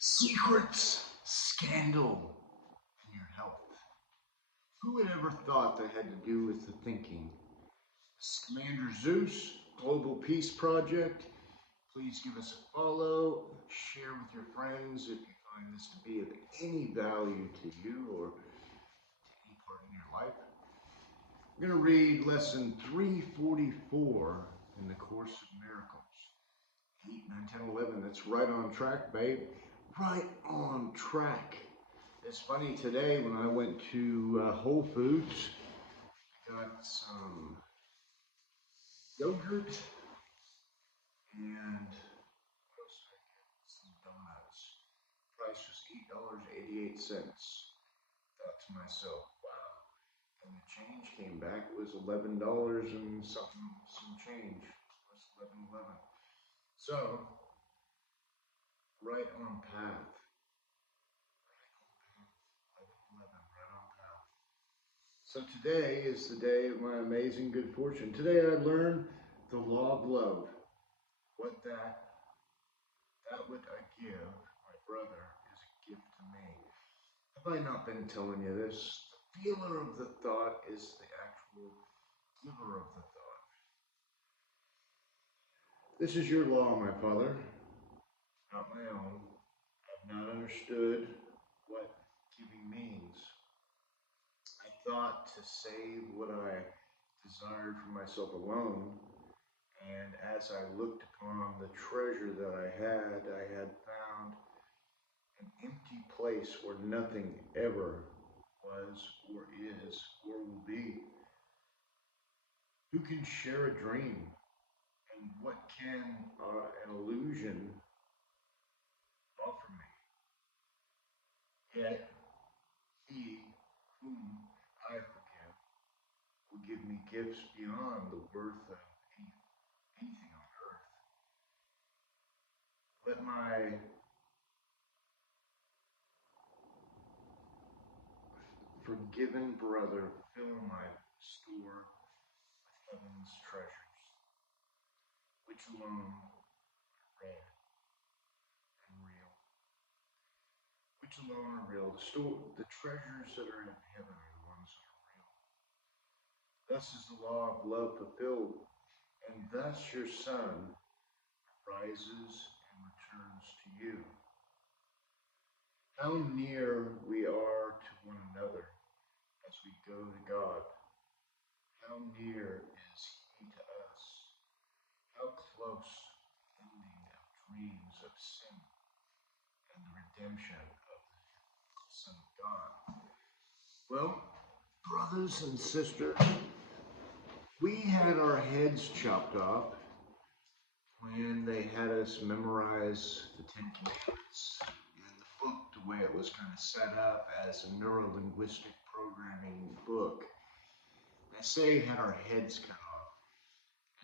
Secrets, scandal, and your health. Who would ever thought that had to do with the thinking? Commander Zeus, Global Peace Project. Please give us a follow, share with your friends if you find this to be of any value to you or to any part in your life. We're going to read lesson 344 in the Course of Miracles. 8, 9, 10, 11. That's right on track, babe. Right on track. It's funny, today when I went to Whole Foods, I got some yogurt and what else did I get? Some donuts. Price was $8.88. Thought to myself, wow. And the change came back. It was $11 and some change. It was $11.11. So, right on path. So today is the day of my amazing good fortune. Today I learned the law of love. What that what I give my brother is a gift to me. Have I not been telling you this? The feeler of the thought is the actual giver of the thought. This is your law, my father, not my own. I've not understood what giving means. I thought to save what I desired for myself alone, and as I looked upon the treasure that I had found an empty place where nothing ever was or is or will be. Who can share a dream? And what can an illusion offer me? Yet he whom I forgive will give me gifts beyond the worth of anything on earth. Let my forgiven brother fill my store with heaven's treasures, which alone are rare and real. Which alone are real. The treasures that are in heaven are the ones that are real. Thus is the law of love fulfilled, and thus your son rises and returns to you. How near we are to one another as we go to God. How near is he to us? How close the ending of dreams of sin and the redemption of the Son of God. Well, brothers and sisters, we had our heads chopped off when they had us memorize the Ten Commandments. And the book, the way it was kind of set up as a neuro-linguistic programming book, they say had our heads cut off.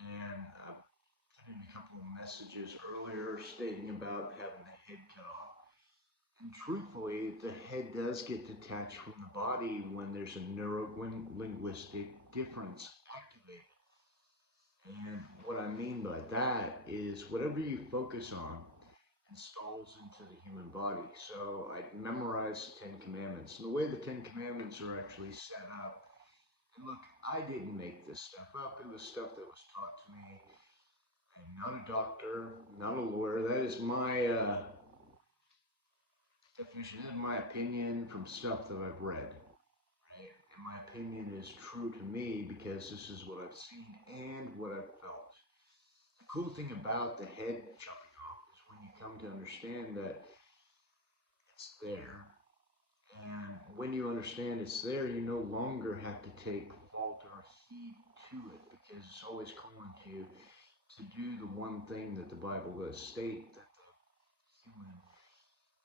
And I put in a couple of messages earlier stating about having the head cut off. And truthfully, the head does get detached from the body when there's a neuro-linguistic difference activated. And what I mean by that is whatever you focus on installs into the human body. So I memorized the Ten Commandments. And the way the Ten Commandments are actually set up, and look, I didn't make this stuff up. It was stuff that was taught to me. I'm not a doctor, not a lawyer. That is my definition. This is my opinion from stuff that I've read. Right? And my opinion is true to me because this is what I've seen and what I've felt. The cool thing about the head chopping off is when you come to understand that it's there. And when you understand it's there, you no longer have to take fault or heed to it because it's always calling to you to do the one thing that the Bible does state, that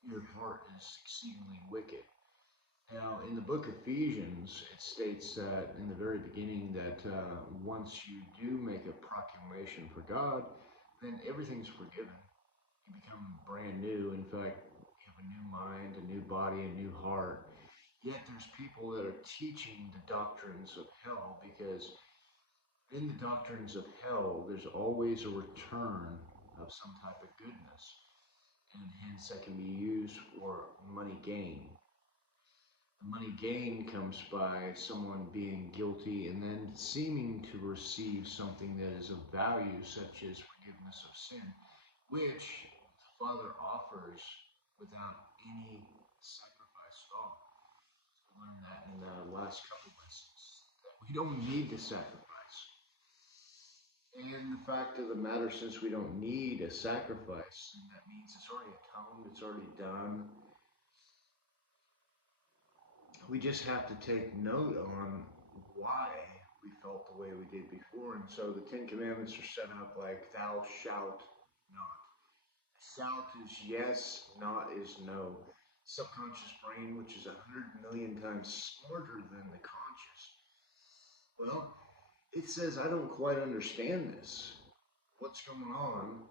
your heart is exceedingly wicked. Now, in the book of Ephesians, it states that in the very beginning that once you do make a proclamation for God, then everything's forgiven. You become brand new. In fact, you have a new mind, a new body, a new heart. Yet there's people that are teaching the doctrines of hell because in the doctrines of hell, there's always a return of some type of goodness. And hence finance that can be used for money gain. The money gain comes by someone being guilty and then seeming to receive something that is of value, such as forgiveness of sin, which the Father offers without any sacrifice at all. We learned that in the last couple lessons, that we don't need to sacrifice. And the fact of the matter, since we don't need a sacrifice, and that means it's already atoned, it's already done. We just have to take note on why we felt the way we did before. And so the Ten Commandments are set up like, thou shalt not. Shalt is yes, not is no. Subconscious brain, which is 100 million times smarter than the conscious. Well, it says, I don't quite understand this. What's going on?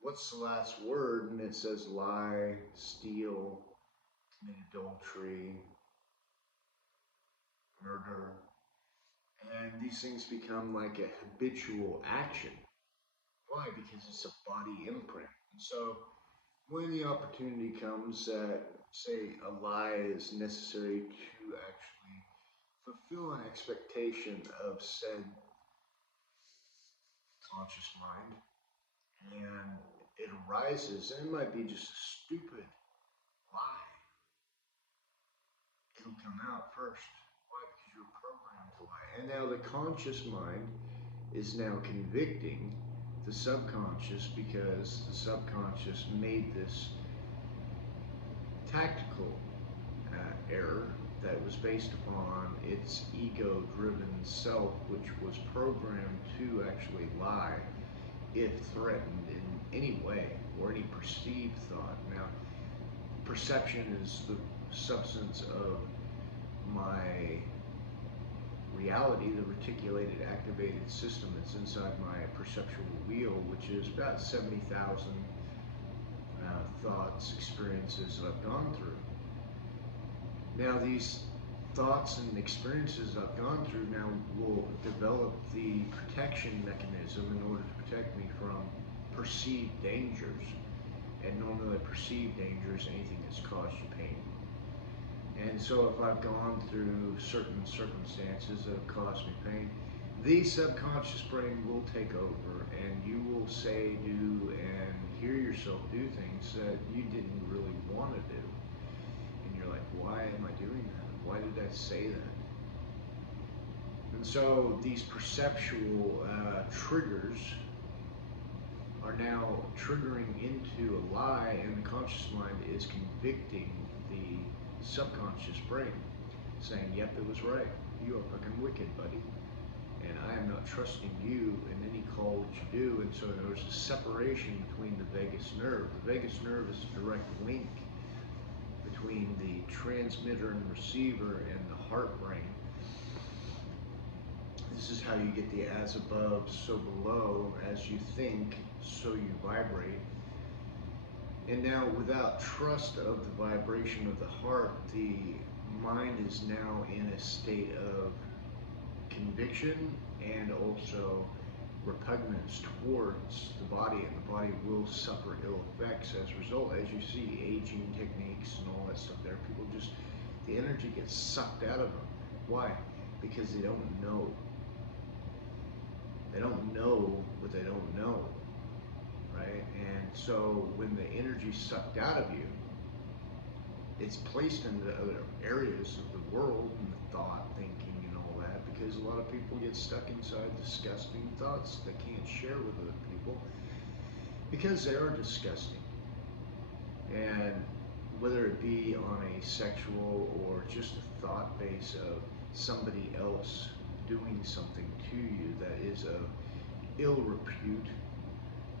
What's the last word? And it says lie, steal, commit adultery, murder. And these things become like a habitual action. Why? Because it's a body imprint. And so when the opportunity comes that, say, a lie is necessary to actually fulfill an expectation of said conscious mind, and it arises, and it might be just a stupid lie, it'll come out first. Why? Because you're programmed to lie. And now the conscious mind is now convicting the subconscious because the subconscious made this tactical error that was based upon its ego-driven self, which was programmed to actually lie if threatened in any way or any perceived thought. Now, perception is the substance of my reality, the reticulated activated system that's inside my perceptual wheel, which is about 70,000 thoughts, experiences that I've gone through. Now, these thoughts and experiences I've gone through now will develop the protection mechanism in order to protect me from perceived dangers. And normally perceived danger is anything that's caused you pain. And so if I've gone through certain circumstances that have caused me pain, the subconscious brain will take over, and you will say, do, and hear yourself do things that you didn't really want to do. And you're like, why am I doing that? Why did I say that? And so these perceptual triggers are now triggering into a lie, and the conscious mind is convicting the subconscious brain, saying, yep, it was right. You are fucking wicked, buddy. And I am not trusting you in any call that you do. And so there's a separation between the vagus nerve. The vagus nerve is a direct link between the transmitter and receiver and the heart brain. This is how you get the as above, so below. As you think, so you vibrate. And now, without trust of the vibration of the heart, the mind is now in a state of conviction and also repugnance towards the body, and the body will suffer ill effects as a result. As you see, aging techniques and all that stuff there, people just, the energy gets sucked out of them. Why? Because they don't know. They don't know what they don't know, right? And so when the energy's sucked out of you, it's placed into other areas of the world and the thought, thinking, and all that, because a lot of people get stuck inside disgusting thoughts they can't share with other people because they are disgusting. And whether it be on a sexual or just a thought base of somebody else doing something to you that is of ill repute,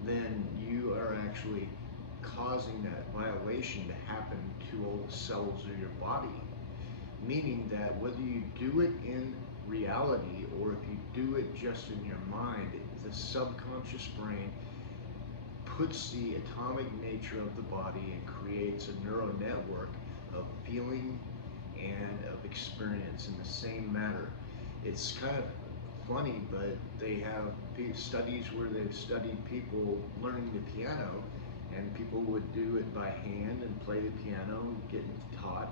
then you are actually causing that violation to happen to all the cells of your body. Meaning that whether you do it in reality or if you do it just in your mind, the subconscious brain puts the atomic nature of the body and creates a neural network of feeling and of experience in the same manner. It's kind of funny, but they have studies where they've studied people learning the piano, And people would do it by hand and play the piano, getting taught.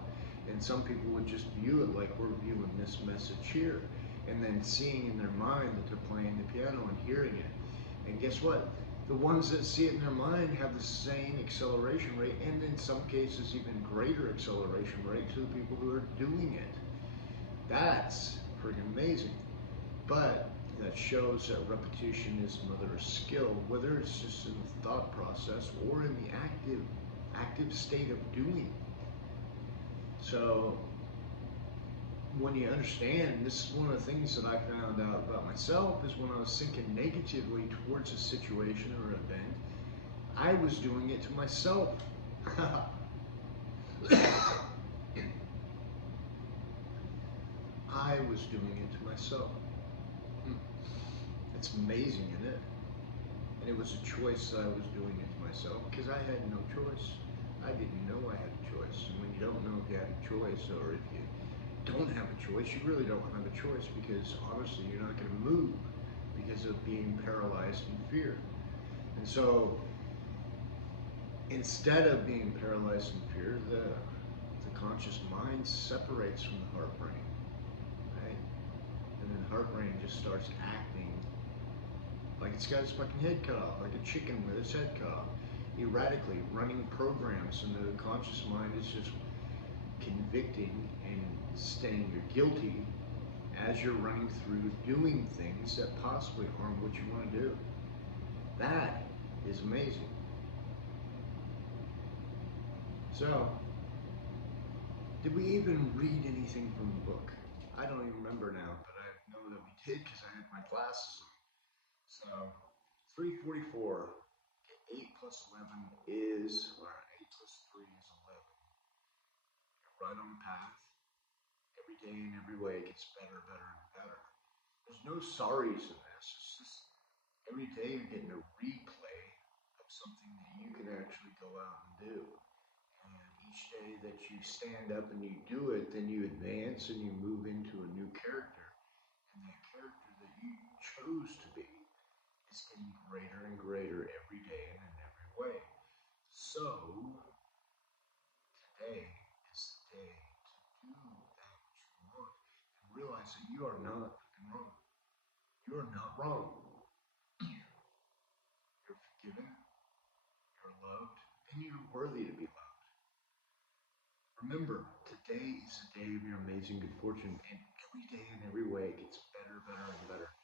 And some people would just view it like we're viewing this message here, and then seeing in their mind that they're playing the piano and hearing it. And guess what? The ones that see it in their mind have the same acceleration rate, and in some cases, even greater acceleration rate to the people who are doing it. That's pretty amazing. But that shows that repetition is mother of skill, whether it's just in the thought process or in the active state of doing. So when you understand, this is one of the things that I found out about myself, is when I was thinking negatively towards a situation or event, I was doing it to myself. I was doing it to myself. It's amazing, isn't it? And it was a choice that I was doing it to myself because I had no choice. I didn't know I had a choice. And when you don't know if you have a choice, or if you don't have a choice, you really don't have a choice, because honestly, you're not going to move because of being paralyzed in fear. And so instead of being paralyzed in fear, the conscious mind separates from the heart brain, right? And then the heart brain just starts acting like it's got its fucking head cut off, like a chicken with its head cut off, erratically running programs, and the conscious mind is just convicting and saying you're guilty as you're running through doing things that possibly harm what you want to do. That is amazing. So, did we even read anything from the book? I don't even remember now, but I know that we did because I had my glasses on. So, 344. 8 plus 11 is, or 8 plus 3 is 11. You're right on the path. Every day and every way it gets better, better, and better. There's no sorries in this. It's just every day you're getting a replay of something that you can actually go out and do. And each day that you stand up and you do it, then you advance and you move into a new character. And that character that you chose to be is getting greater and greater every day and in every way. So, today is the day to do that which you want and realize that you are not fucking wrong. You are not wrong. You're forgiven, you're loved, and you're worthy to be loved. Remember, today is the day of your amazing good fortune, and every day and every way it gets better, better, and better.